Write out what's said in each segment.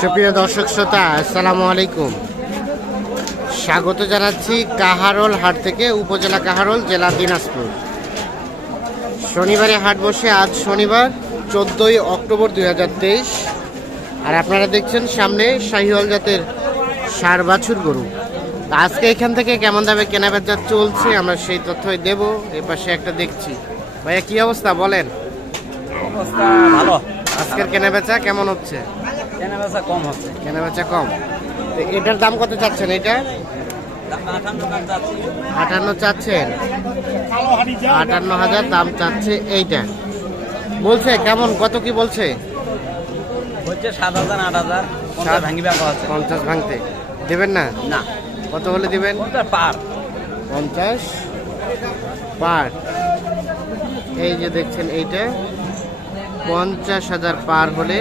সুপ্রিয় দর্শক শ্রোতা, আসসালামু আলাইকুম। স্বাগত জানাচ্ছি কাহারোল হাট থেকে, উপজেলা কাহারোল, জেলা দিনাজপুর। শনিবারে হাট বসে, আজ শনিবার, চোদ্দোই অক্টোবর দু হাজার তেইশ। আর আপনারা দেখছেন সামনে শাহিওয়াল জাতের সার বাছুর গরু। আজকে এখান থেকে কেমন দামে কেনাবেচা চলছে, আমরা সেই তথ্যই দেব। এ পাশে একটা দেখছি। ভাইয়া, কি অবস্থা? বলেন। অবস্থা ভালো। আজকের কেনাবেচা কেমন হচ্ছে? কেনা বেচা কম হচ্ছে। কেনাবেচা কম। এটার দাম কত চাচ্ছেন এটা? আটান্ন চাচ্ছেন। আটান্ন হাজার দাম চাচ্ছে এইটা। বলছে কেমন কত কি বলছে? হচ্ছে সাত হাজার আট হাজার পঞ্চাশ পঞ্চাশ ভাঙতে। দেবেন না? না। কত হলে দিবেন? পার। পঞ্চাশ পার। এই যে দেখছেন এইটা। পঞ্চাশ হাজার পার হলে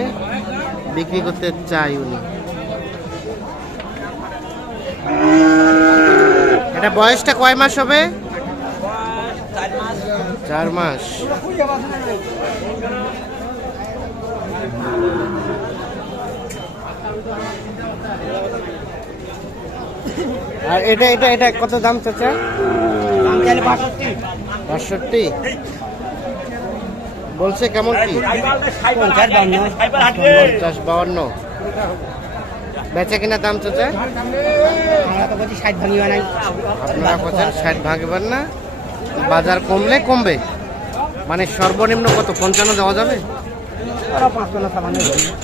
বিক্রি করতে চাই উনি। এটা বয়সটা কয় মাস হবে? চার মাস। আর এটা এটা এটা কত দাম চাচা? বাষট্টি? বলছে কেমন কি? পঞ্চাশ বাউন্ন। বেচা কিনা দাম চাচা? আপনারা বলছেন ষাট ভাগবেন না। বাজার কমলে কমবে। মানে সর্বনিম্ন কত? পঞ্চান্ন দেওয়া যাবে?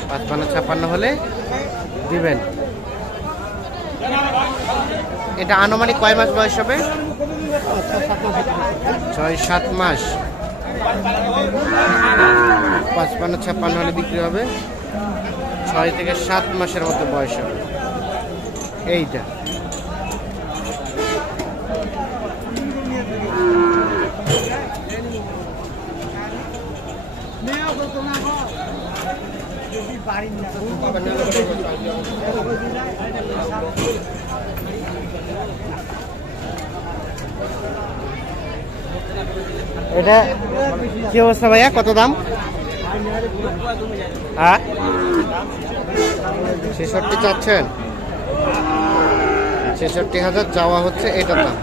পাঁচপান্ন ছাপ্পান্ন হলে দিবেন। এটা আনুমানিক কয় মাস বয়স হবে? ছয় সাত মাস। পাঁচপান্ন ছাপ্পান্ন হলে বিক্রি হবে। ছয় থেকে সাত মাসের মতো বয়স হবে। এইটা। এটা কি অবস্থা ভাইয়া? কত দাম? হ্যাঁ? ছেষট্টি চাচ্ছেন। ছেষট্টি হাজার যাওয়া হচ্ছে এটার দাম।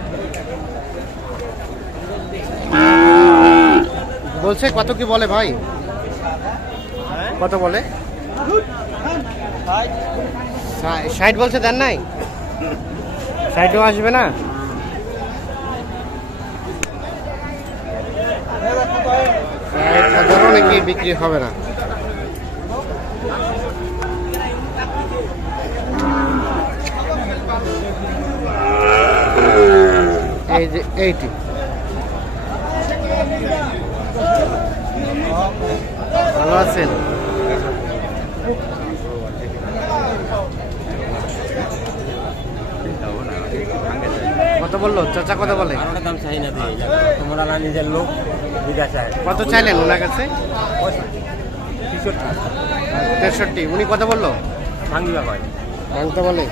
বলছে কত কি বলে ভাই? কত বলে? ষাট বলছে দেন নাই? ষাটও আসবে না? নাকি বিক্রি হবে না? এইটি। ভালো আছেন? কত বলল? চাচা কথা বলে? দাম চাই না তোমরা নিজের লোক। কত চাইলেন ওনার কাছে? তেষট্টি। উনি কত বলল? ভাঙতে বলে।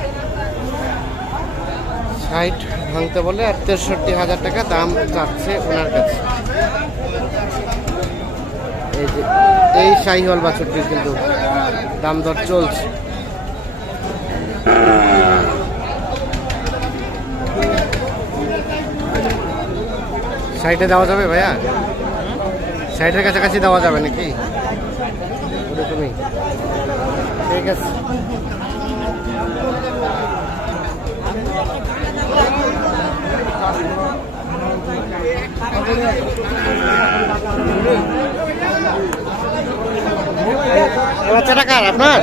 ষাট ভাঙতে বলে আর তেষট্টি হাজার টাকা দাম চাচ্ছে ওনার কাছে। এই যে এই শাহিওয়াল বাছুরটির কিন্তু দাম দর চলছে। সাইডে দেওয়া যাবে ভাইয়া? সাইডের কাছাকাছি দেওয়া যাবে নাকি? তুমি ঠিক আছে বাচ্চাটা কার, আপনার?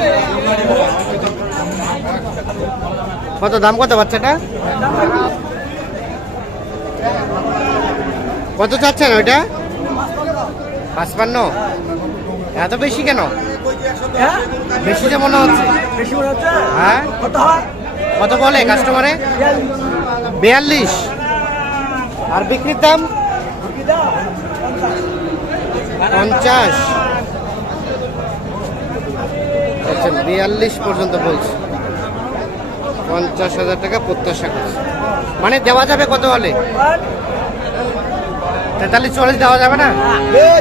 কত, দাম কত বাচ্চাটা? কত চাচ্ছেন ওইটা? পাঁচপান্ন? এত বেশি কেন? বেশি যে মনে হচ্ছে। হ্যাঁ? কত বলে কাস্টমারে বিয়াল্লিশ। আর বিক্রির দাম? পঞ্চাশ। আচ্ছা বিয়াল্লিশ পর্যন্ত বলছে। পঞ্চাশ হাজার টাকা প্রত্যাশা করছে। মানে দেওয়া যাবে কত হলে? তেতাল্লিশ চল্লিশ দেওয়া যাবে না?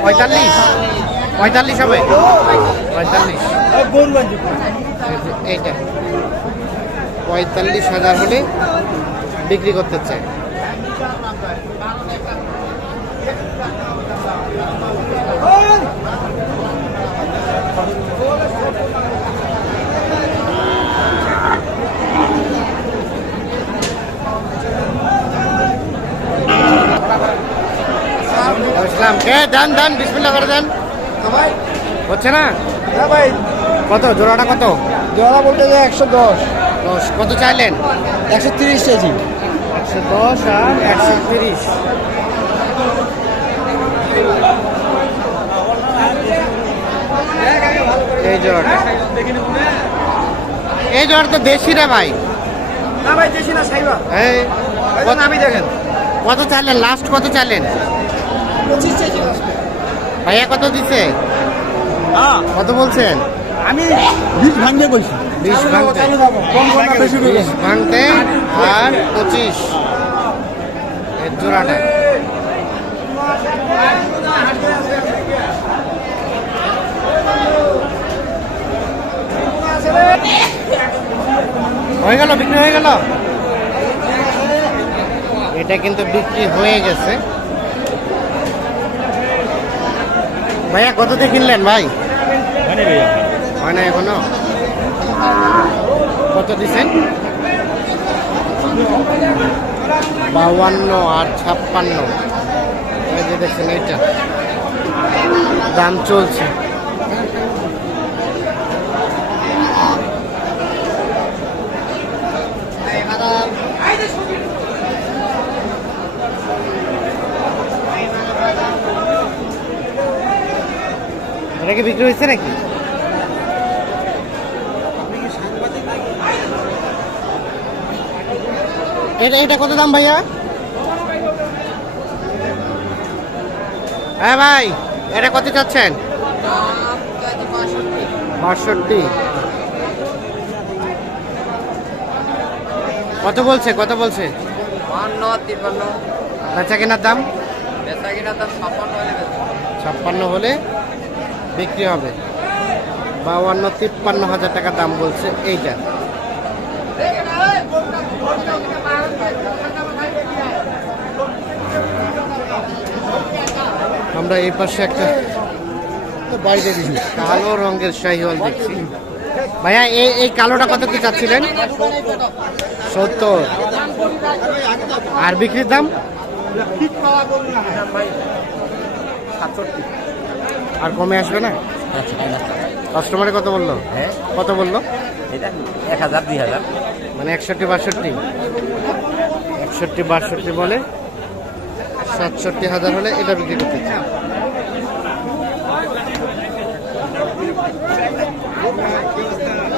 পঁয়তাল্লিশ। পঁয়তাল্লিশ হবে? পঁয়তাল্লিশ। এইটা পঁয়তাল্লিশ হাজার হলে বিক্রি করতে চাই দেন দেন বিসমিল্লাহ করে দেন। ভাই। হচ্ছে না? হ্যাঁ ভাই। কত? জোড়াটা কত? জোড়া বলতে যে একশো দশ। দশ। কত চাইলেন? একশো তিরিশ কেজি। একশো দশ আর একশো তিরিশ। এই জোড়াটা। এই জোড়া তো দেশি রে ভাই। না ভাই দেশি না সাইবা এই আমি দেখেন। কত চাইলেন? লাস্ট কত চাইলেন? পঁচিশ কেজি। ভাইয়া কত দিছে? কত বলছেন? আমি বিশ ভাঙবে বলছি। বিশ ভাঙতে। বেশি বিশ ভাঙতে আর পঁচিশ। এর জোড়াটা। হয়ে গেল বিক্রি হয়ে গেল? এটা কিন্তু বিক্রি হয়ে গেছে। ভাইয়া কত দিয়ে কিনলেন ভাই? হয় না এখনও? কত দিছেন? বাউান্ন আর ছাপ্পান্ন। এই যে দেখছেন এইটা। দাম চলছে। এটা কি বিক্রি হয়েছে নাকি? এটা এটা কত দাম ভাইয়া? হ্যাঁ ভাই এটা কত চাচ্ছেন? বাষট্টি। কত বলছে কত বলছে? বেচা কেনার দাম? ছাপ্পান্ন হলে? বিক্রি হবে। বাউান্ন তিপ্পান্ন হাজার টাকা দাম বলছে এইটা। আমরা এই পাশে একটা বাড়িতে দিছি কালো রঙের শাহিওয়াল দেখছি। ভাইয়া, এই এই কালোটা কত কি চাচ্ছিলেন? সত্তর। আর বিক্রির দাম? আর কমে আসবে না? কাস্টমারে কত বলল? হ্যাঁ। কত বলল? এটা এক হাজার দুই হাজার। মানে একষট্টি বাষট্টি। একষট্টি বাষট্টি বলে সাতষট্টি হাজার হলে এটা বিক্রি করতে চাই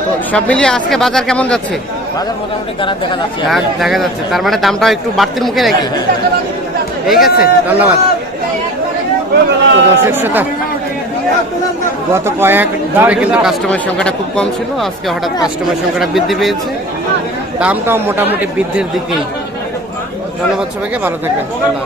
তো সব মিলিয়ে আজকে বাজার কেমন যাচ্ছে? বাজার দেখা যাচ্ছে। তার মানে দামটাও একটু বাড়তির মুখে নাকি? ঠিক আছে ধন্যবাদ। দর্শক শ্রোতা গত কয়েক ধরে কিন্তু কাস্টমার সংখ্যাটা খুব কম ছিল। আজকে হঠাৎ কাস্টমার সংখ্যাটা বৃদ্ধি পেয়েছে। দামটাও মোটামুটি বৃদ্ধির দিকেই। ধন্যবাদ সবাইকে, ভালো থাকবেন। আল্লাহ।